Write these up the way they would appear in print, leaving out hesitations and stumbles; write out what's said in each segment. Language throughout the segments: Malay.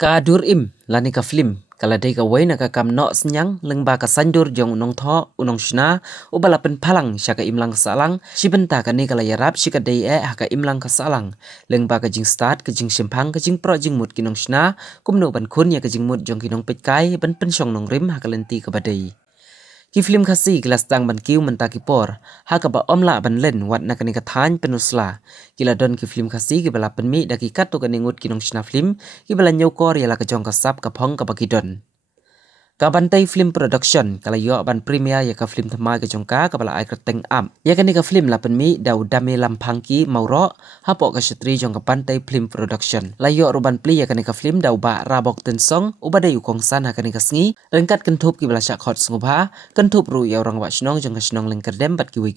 Ka dur im lani ka film kaladai ka waina ka kam no senyang lengba ka sandur jong unong tho unong shna ubala pen phalang shaka imlang salang shibenta ka ni kala yarap shika dei haka imlang ka salang lengba ka jing start ka jing shimpang ka jing pro jing mut kinong shna kumno ban khun ya ka jing mut jong kinong petkai ban pen shong nong rim haka lenti ka badai ki film khasi kelas tang ban kiu menta ki por ha ka ba omla ban len wat na kani ka than penusla kila don ki film khasi ki bala penmi daki kat to kani ngut kinong shna film ki bala nyau kor ya la ka jong ka sap ka phong ka bakidon ka bantai film production kala yo ban premier ya ka film thama ka jongka ka bala ai teng am ya kani ka film la penmi dau dame lampang ki mauro hapo ka shetri jong ka bantai film production la yo ruban pli ya kani ka film dau ba rabok ten song ubadai ukong san ha kani ka sngi rengkat kentup ki bala syak khot sngubha kentup ru ya orang wa snong jong ka snong leng kerdem bat ki wi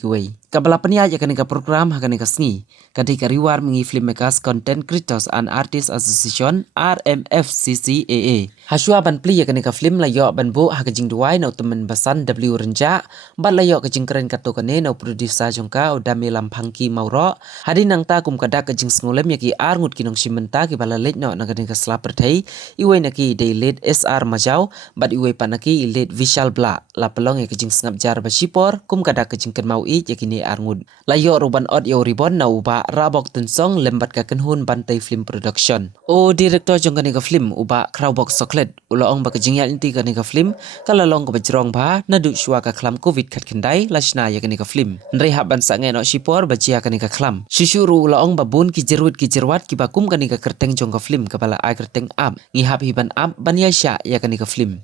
ka bala penia ya kani ka program ha kani ka sngi kadi ka riwar mengi filmmakers content creators and artists association RMFCCAA haswa ban pli ya kani ka film la yo ban bu ha kajing duai no temen basan W renja bat la yo kajing keren kato kane no producer jongka udame lampang ki mauro hadi nang ta kum kada kajing sngolem ya ki ar ngut kinong simenta ki bala let no na kani ka slap perthai iwe na ki day late SR majau bat iwe panaki late visual bla la pelong ya kajing ngap jar ba sipor kum kada kajing ken mau I ya kini ar ngut la yo ruban od yo ribon na uba rabok ten song lembat ka kenhun bantai film production o director jongka ni ka film uba crowbox chocolate ulo ong ba kajing ya inti ka ni ka film kala long ko bajrong ba na du shwa ka khlam covid khat khendai lashna ya kani ka film nrei hab ban sange no sipor bajia kani ka khlam shishuru la ong babun ki jerwat ki bakum kani ka kerteng jong ka film kapala ai kerteng am ngi hab hiban am ban ya sha ya kani ka film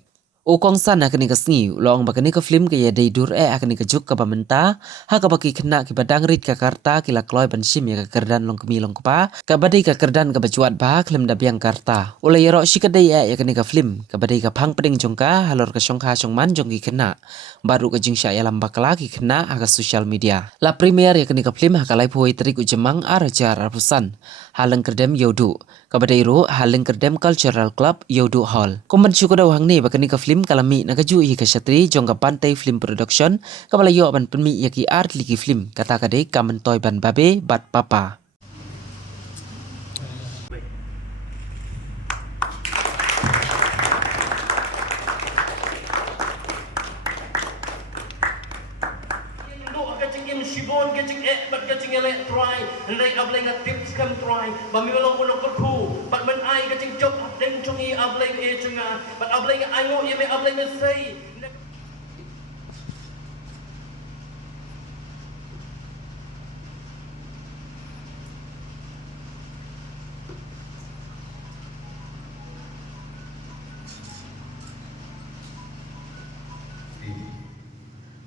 o kong san akani ka sngi long bakani ka film ke ya dei dur akani ka juk ka bamenta ha ka baki khna ki badang rit ka karta ki la kloi ban sim ya ka kerdan long kemi long pa ka badai ka kerdan ka bajuat ba klem da biang karta ula yero shikadai ya kani ka film ka badai ka phang peding jongka halor ka shongkha shongman jong ki khna baru ka jingsha ya lamba kala ki khna aga social media la premier ya kani ka film ha ka lai phoi trik ujemang araja rapusan haleng kerdem yodu ka badai ro haleng kerdem cultural club yodu hall komban syukoda wang ni bakani ka film kalami nakaju hi ka shatri jong ka pantai film production kabala yo ban penmi yaki art liki film kata kadai kamentoy ban babe bat papa Shibon getting it, but getting a let try, and they are playing a tips come try, but me along with a cool, but when I getting job, then to me, I'm playing a chunga, but I'm playing, I know you may I'm playing a say.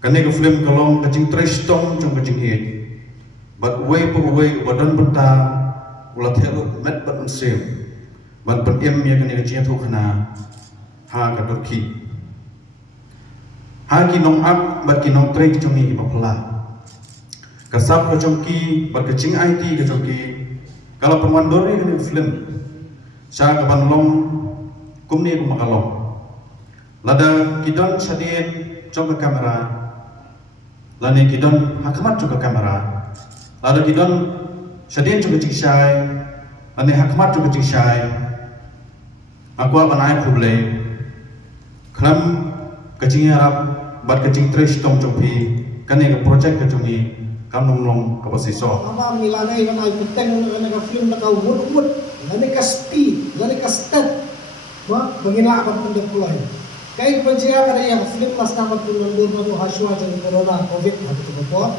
Kani ka film kalong kajing tristong jong kajing hit but way badan benta ulat helu met bat sim bat em ya kani kajing thu khana ha ka turki ha ki nong ap bat ki nong trek jong hi bapla kasap ka jong ki bat kajing IT ka jong ki kalau pemandori kani film sa ka ban long kumni ko makalong lada kidon sadien jong ka kamera lani kidon hakamat juga kamera lalu kidon sedien juga ciksai lani hakamat juga ciksai aku apa naik kuble kelam kecing Arab bat kecing tres tong copi kane ke project kecungi kam nong kapasiso apa milane kan ai peteng kan ka film na ka wud lani ka speed lani ka step ba bangina apa pun deploy kay pajia kada yang film pas tamat tulundur baru haswa jadi corona covid betul betul.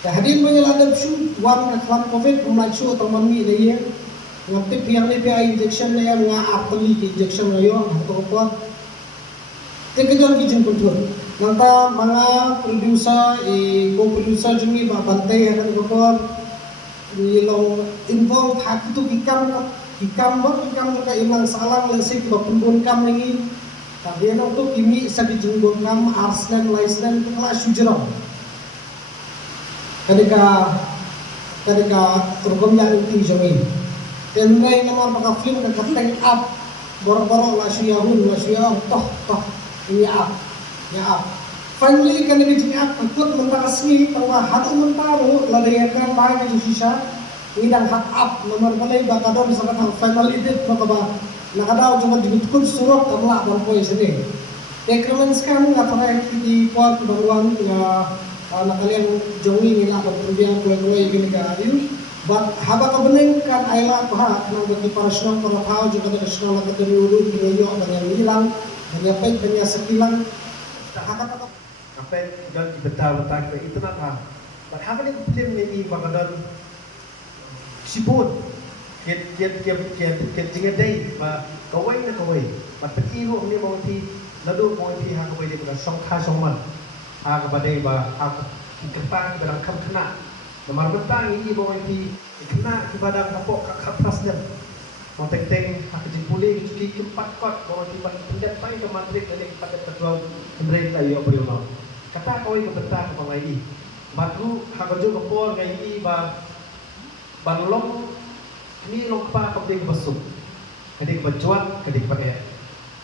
Kehadiran penyeladap shoot wan kelam covid umlaj shoot atau mami dia ngapit yang ni pia injection dia nga apli injection ayo betul betul. Tekejon kijin betul. Nanta mga producer co-producer jumi ba bantai akan betul. Ilong involve hak itu kikam ka ilang salang lesik ba pembon kam lagi. Tapi yang untuk ini saya dijungkul kam arslan laislan kelas sujarah. Ketika tergom yang itu jami. Tenai nama pakai film dan keteng up boro-boro lasyahun toh ini up ya up. Finally kan ini jadi up ikut mentang asli tengah hatu mentaru ladayakan baik di sisa. Ini dan hak up nomor balai bakadon misalkan final edit makaba nakadaw cuma dibutuhkan surat tamla bangkoi sini. Ekremen sekarang nggak pernah di pot bangwan nakalian jongi nila berpergian kue-kue gini kayu. But haba ka beneng kan ayla paha nang bagi para senang para pau juga ada senang la ketemu ulu kiroyo banyak hilang banyak pek banyak sekilang. Haka Apa dan betul-betul ke itu nak. But haba ni film ni bagadan siput kiat jingadai ba kawai na kawai. But peti hu ni mau ti nadu mau ti ha kawai dia bukan song kha song man. Ha ka badai ba ha kepang dalam kam kena. Nomor bentang ini mau ti kena kepada kapok kak pasnya. Mau teng aku jempuli cuci keempat kot mau ti ban pendat pai ke matrik dari kepada ketua pemerintah yo beliau. Kata kau yang bentang ke pangai. Baru hak jo kapor ngai ini ba balong ini lompa kepada besuk. Kedik berjuat kedik pakai.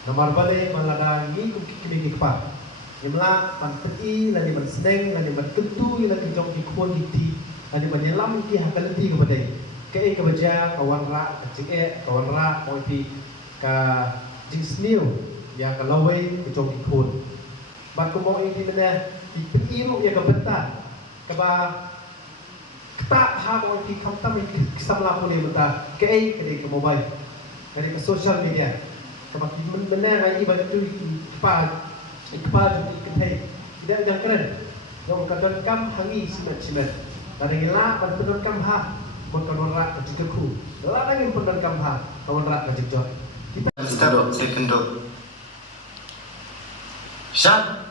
Nomor balik malada ni kini kepat. Yamla man peti lagi man sedeng lagi man tentu lagi jong di kubon hiti lagi menyelam ki hakalti kepada ke kebaja kawan rak kecik kawan rak mau ti ka jingsniu yang kalawai ke jong di kubon bat ko mau ini mana di peti ru yang kebetan keba ketak ha mau ti kamtam samla pun beta ke ke mobile ke social media keba mana ngai batu pa ikbal iktai tidak ada keren yang kadang kam hangi simat dari ngelak berpenon kam ha berpenon rak kecikku lalak lagi berpenon kam ha kawan rak kecik kita second Shan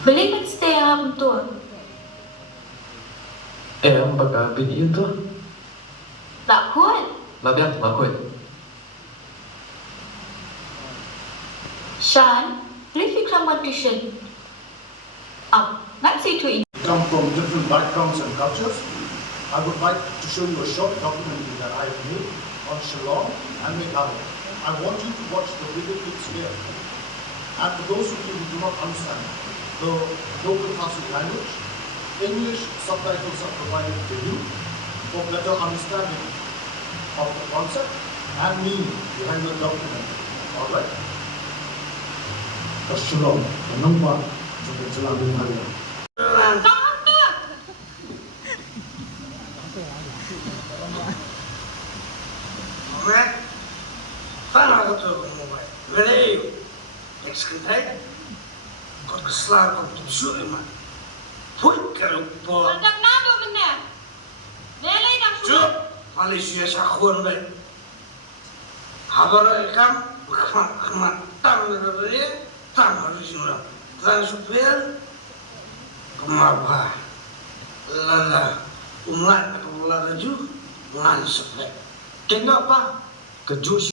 Beli stay ang tuan. em baka bin yên thôi Tak kuat. là biết là quên Sean, please fix some nutrition. Let's see to it. Come from different backgrounds and cultures. I would like to show you a short documentary that I have made on Shillong and Meghalaya. I want you to watch the video clips here. And for those of you who do not understand the local Khasi language, English subtitles are provided to you for better understanding of the concept and meaning behind the documentary. Alright? Shillong, the number to the Jalan Halia. Alright? Fala ko to mobile. Valeu. Escutei? Kau kesal kau tu suai man. Pui kalau po. Ada nado mana? Lelai dah Cup. Malaysia sakhuan be. Habar ekam kemat tam dari tam harus sudah. Dan supir kemabah. Lala umlat kepala raju ngan supir. Kenapa? Keju